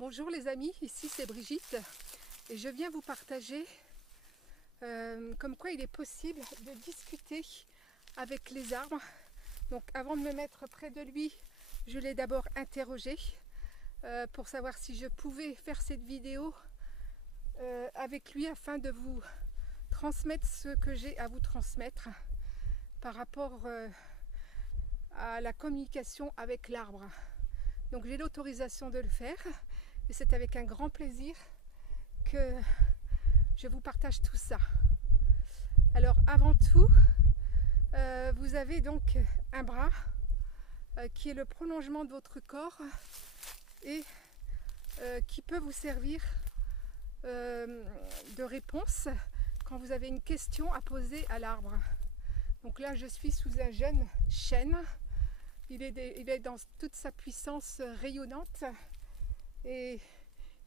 Bonjour les amis, ici c'est Brigitte et je viens vous partager comme quoi il est possible de discuter avec les arbres. Donc avant de me mettre près de lui, je l'ai d'abord interrogé pour savoir si je pouvais faire cette vidéo avec lui afin de vous transmettre ce que j'ai à vous transmettre par rapport à la communication avec l'arbre. Donc j'ai l'autorisation de le faire et c'est avec un grand plaisir que je vous partage tout ça. Alors avant tout, vous avez donc un bras qui est le prolongement de votre corps et qui peut vous servir de réponse quand vous avez une question à poser à l'arbre. Donc là je suis sous un jeune chêne. Il est dans toute sa puissance rayonnante et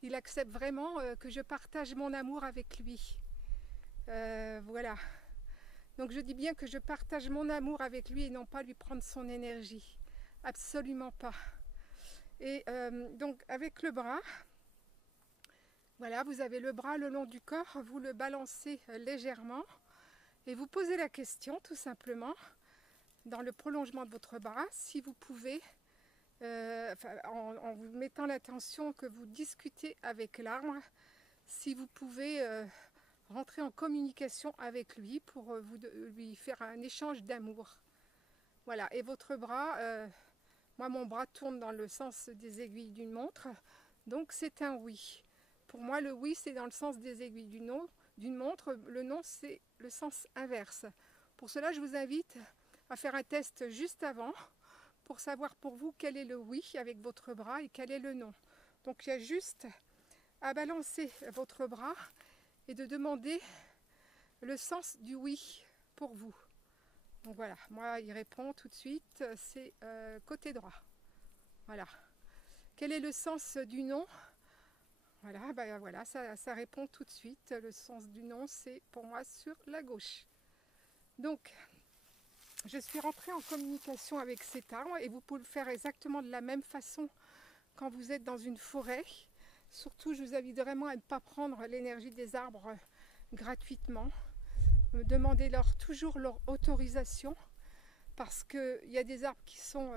il accepte vraiment que je partage mon amour avec lui. Voilà. Donc je dis bien que je partage mon amour avec lui et non pas lui prendre son énergie. Absolument pas. Et donc avec le bras, voilà, vous avez le bras le long du corps, vous le balancez légèrement et vous posez la question tout simplement. Dans le prolongement de votre bras, si vous pouvez, en vous mettant l'intention que vous discutez avec l'arbre, si vous pouvez rentrer en communication avec lui pour lui faire un échange d'amour. Voilà, et votre bras, moi mon bras tourne dans le sens des aiguilles d'une montre, donc c'est un oui. Pour moi le oui c'est dans le sens des aiguilles d'une montre, le non c'est le sens inverse. Pour cela je vous invite à faire un test juste avant pour savoir pour vous quel est le oui avec votre bras et quel est le non. Donc il y a juste à balancer votre bras et de demander le sens du oui pour vous. Donc voilà, moi il répond tout de suite, c'est côté droit. Voilà. Quel est le sens du non? Voilà, ben voilà, ça répond tout de suite. Le sens du non, c'est pour moi sur la gauche. Donc je suis rentrée en communication avec cet arbre et vous pouvez le faire exactement de la même façon quand vous êtes dans une forêt. Surtout, je vous invite vraiment à ne pas prendre l'énergie des arbres gratuitement. Demandez-leur toujours leur autorisation parce qu'il y a des arbres qui sont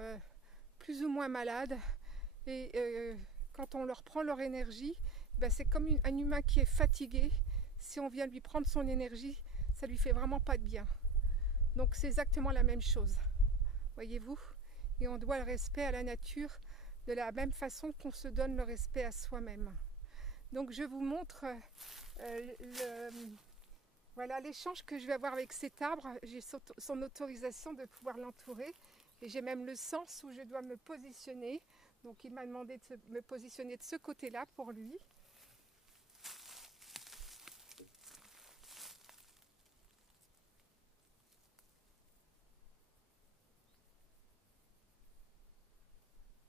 plus ou moins malades et quand on leur prend leur énergie, ben c'est comme un humain qui est fatigué. Si on vient lui prendre son énergie, ça lui fait vraiment pas de bien. Donc c'est exactement la même chose, voyez-vous, et on doit le respect à la nature de la même façon qu'on se donne le respect à soi-même. Donc je vous montre voilà l'échange que je vais avoir avec cet arbre. J'ai son autorisation de pouvoir l'entourer et j'ai même le sens où je dois me positionner. Donc il m'a demandé de me positionner de ce côté-là pour lui.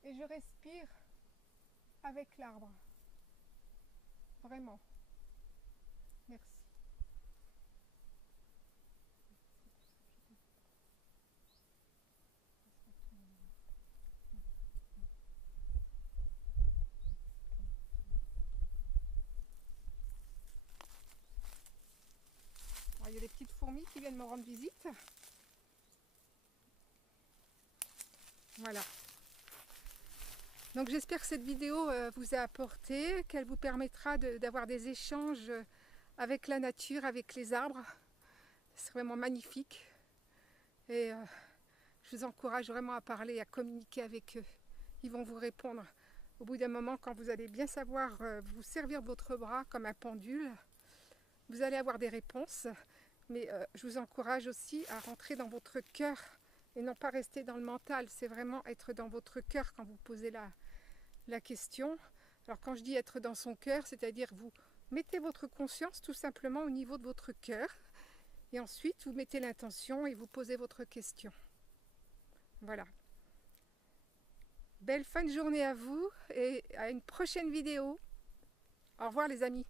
Et je respire avec l'arbre. Vraiment. Merci. Alors, il y a des petites fourmis qui viennent me rendre visite. Voilà. Donc j'espère que cette vidéo vous a apporté, qu'elle vous permettra d'avoir des échanges avec la nature, avec les arbres. C'est vraiment magnifique. Et je vous encourage vraiment à parler, à communiquer avec eux. Ils vont vous répondre. Au bout d'un moment, quand vous allez bien savoir vous servir de votre bras comme un pendule, vous allez avoir des réponses. Mais je vous encourage aussi à rentrer dans votre cœur et non pas rester dans le mental. C'est vraiment être dans votre cœur quand vous posez la question. Alors quand je dis être dans son cœur, c'est-à-dire vous mettez votre conscience tout simplement au niveau de votre cœur et ensuite vous mettez l'intention et vous posez votre question. Voilà. Belle fin de journée à vous et à une prochaine vidéo. Au revoir les amis.